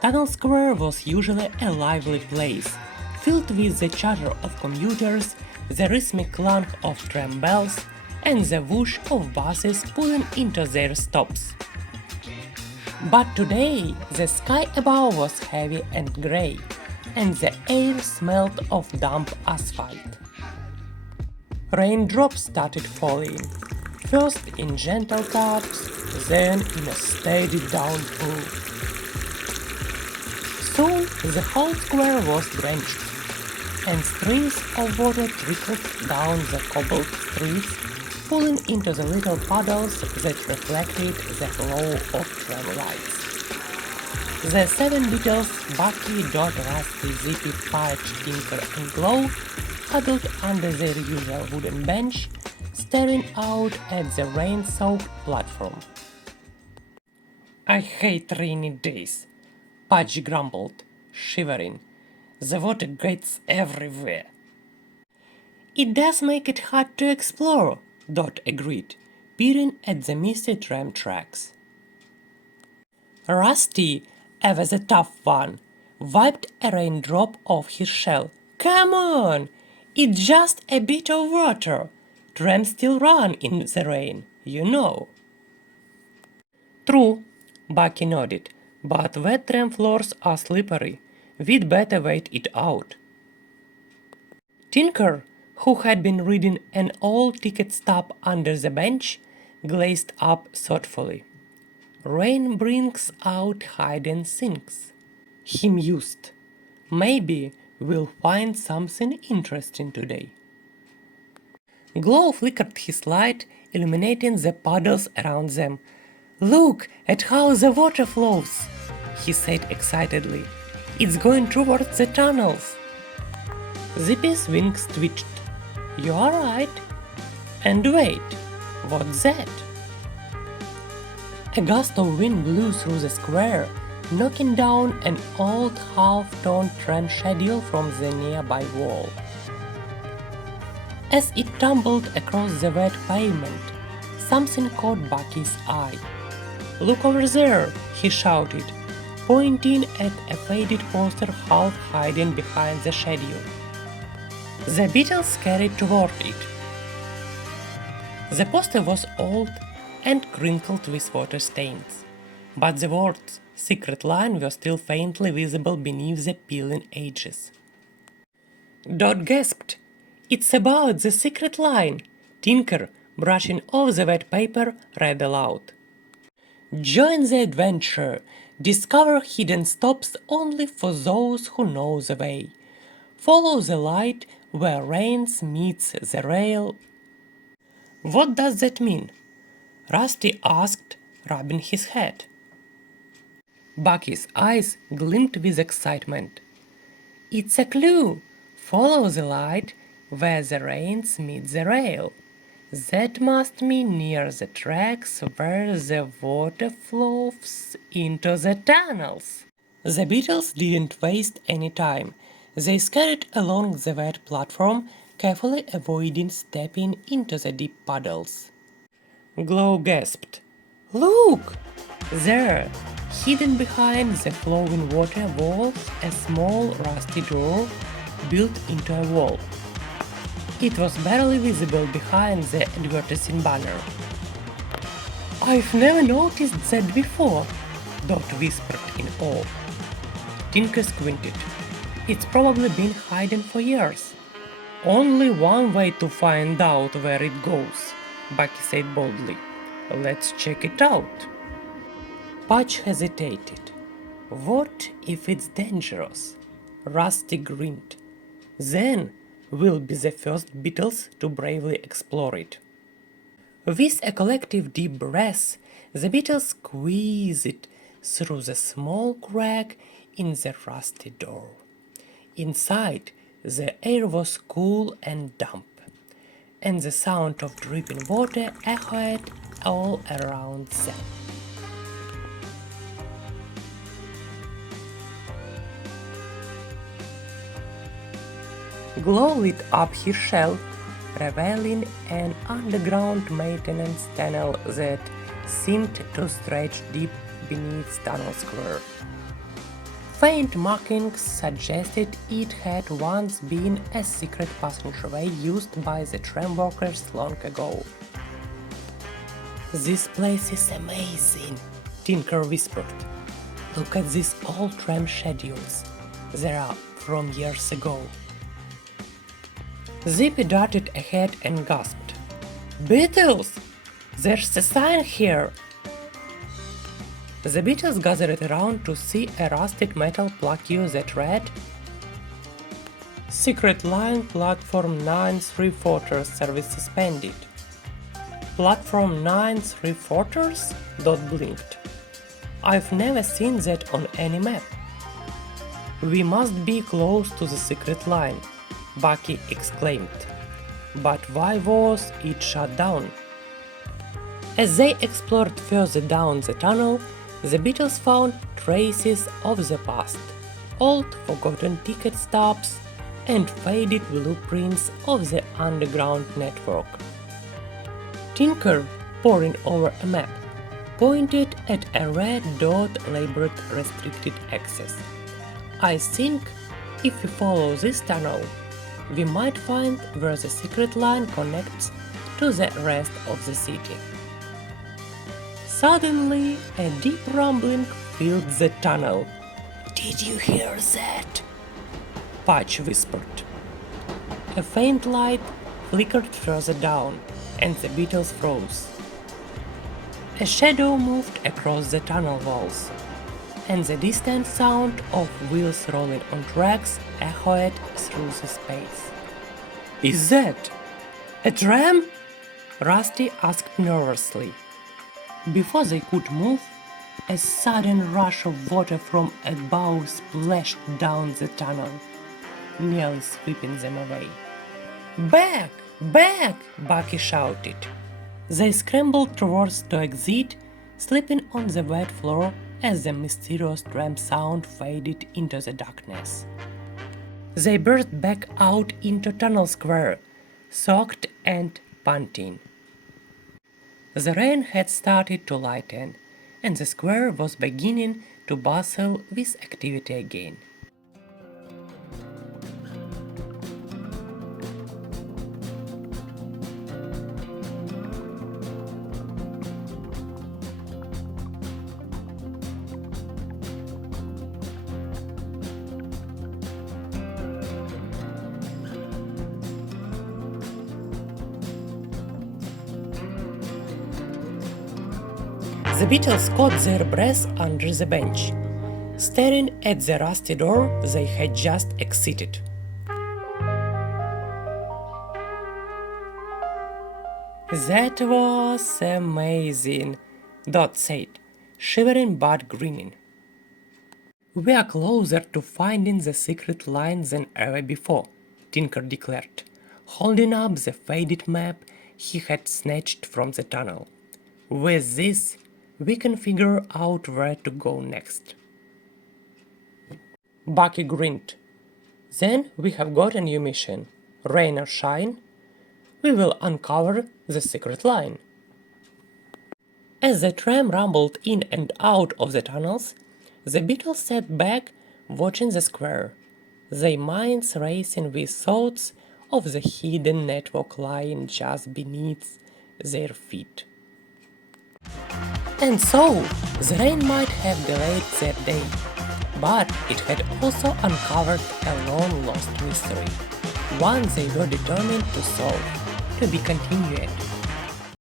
Tunnel Square was usually a lively place, filled with the chatter of commuters, the rhythmic clank of tram bells, and the whoosh of buses pulling into their stops. But today the sky above was heavy and grey, and the air smelled of damp asphalt. Raindrops started falling, first in gentle taps, then in a steady downpour. Soon the whole square was drenched, and streams of water trickled down the cobbled streets, falling into the little puddles that reflected the glow of tram lights. The 7 beetles, Bucky, Dot, Rusty, Zippy, Fudge, Tinker, and Glow, huddled under their usual wooden bench, staring out at the rain-soaked platform. "I hate rainy days," Pudge grumbled, shivering. "The water gets everywhere." "It does make it hard to explore," Dot agreed, peering at the misty tram tracks. Rusty, ever the tough one, wiped a raindrop off his shell. "Come on! It's just a bit of water. Trams still run in the rain, you know." "True," Bucky nodded, "but wet tram floors are slippery. We'd better wait it out." Tinker, who had been reading an old ticket stub under the bench, glazed up thoughtfully. "Rain brings out hidden things," he mused. "Maybe we'll find something interesting today." Glow flickered his light, illuminating the puddles around them. "Look at how the water flows," he said excitedly. "It's going towards the tunnels." Zippy's wings twitched. "You're right. And wait, what's that?" A gust of wind blew through the square, knocking down an old half-tone tram schedule from the nearby wall. As it tumbled across the wet pavement, something caught Bucky's eye. "Look over there," he shouted, pointing at a faded poster half hiding behind the schedule. The beetles scurried toward it. The poster was old and crinkled with water stains, but the words "Secret Line" were still faintly visible beneath the peeling edges. Dot gasped. "It's about the secret line!" Tinker, brushing off the wet paper, read aloud. "Join the adventure! Discover hidden stops only for those who know the way. Follow the light where rain meets the rail." "What does that mean?" Rusty asked, rubbing his head. Bucky's eyes gleamed with excitement. "It's a clue! Follow the light where the rains meet the rail. That must mean near the tracks where the water flows into the tunnels." The beetles didn't waste any time. They scurried along the wet platform, carefully avoiding stepping into the deep puddles. Glow gasped. "Look! There, hidden behind the flowing water, was a small rusty door built into a wall. It was barely visible behind the advertising banner. "I've never noticed that before," Dot whispered in awe. Tinker squinted. "It's probably been hidden for years." "Only one way to find out where it goes," Bucky said boldly. "Let's check it out." Pudge hesitated. "What if it's dangerous?" Rusty grinned. "Then we'll be the first beetles to bravely explore it." With a collective deep breath, the beetles squeezed through the small crack in the rusty door. Inside, the air was cool and damp, and the sound of dripping water echoed all around them. Glow lit up his shell, revealing an underground maintenance tunnel that seemed to stretch deep beneath Tunnel Square. Faint markings suggested it had once been a secret passageway used by the tram workers long ago. "This place is amazing," Tinker whispered. "Look at these old tram schedules. They are from years ago." Zippy darted ahead and gasped. "Beetles! There's a sign here!" The beetles gathered around to see a rusted metal plaque that read, "Secret line platform 9 3/4 service suspended." Platform 9 3/4? Dot blinked. "I've never seen that on any map." "We must be close to the secret line," Bucky exclaimed. "But why was it shut down?" As they explored further down the tunnel, the beetles found traces of the past, old forgotten ticket stubs, and faded blueprints of the underground network. Tinker, poring over a map, pointed at a red dot labeled Restricted Access. "I think if we follow this tunnel, we might find where the secret line connects to the rest of the city." Suddenly, a deep rumbling filled the tunnel. "Did you hear that?" Patch whispered. A faint light flickered further down, and the beetles froze. A shadow moved across the tunnel walls, and the distant sound of wheels rolling on tracks echoed through the space. "Is that a tram?" Rusty asked nervously. Before they could move, a sudden rush of water from above splashed down the tunnel, nearly sweeping them away. "Back! Back!" Bucky shouted. They scrambled towards the exit, slipping on the wet floor as the mysterious tram sound faded into the darkness. They burst back out into Tunnel Square, soaked and panting. The rain had started to lighten, and the square was beginning to bustle with activity again. The beetles caught their breath under the bench, staring at the rusty door they had just exited. "That was amazing," Dot said, shivering but grinning. "We are closer to finding the secret line than ever before," Tinker declared, holding up the faded map he had snatched from the tunnel. "With this, we can figure out where to go next." Bucky grinned. "Then we have got a new mission. Rain or shine, we will uncover the secret line." As the tram rumbled in and out of the tunnels, the beetles sat back, watching the square, their minds racing with thoughts of the hidden network lying just beneath their feet. And so, the rain might have delayed their day, but it had also uncovered a long-lost mystery, one they were determined to solve, to be continued.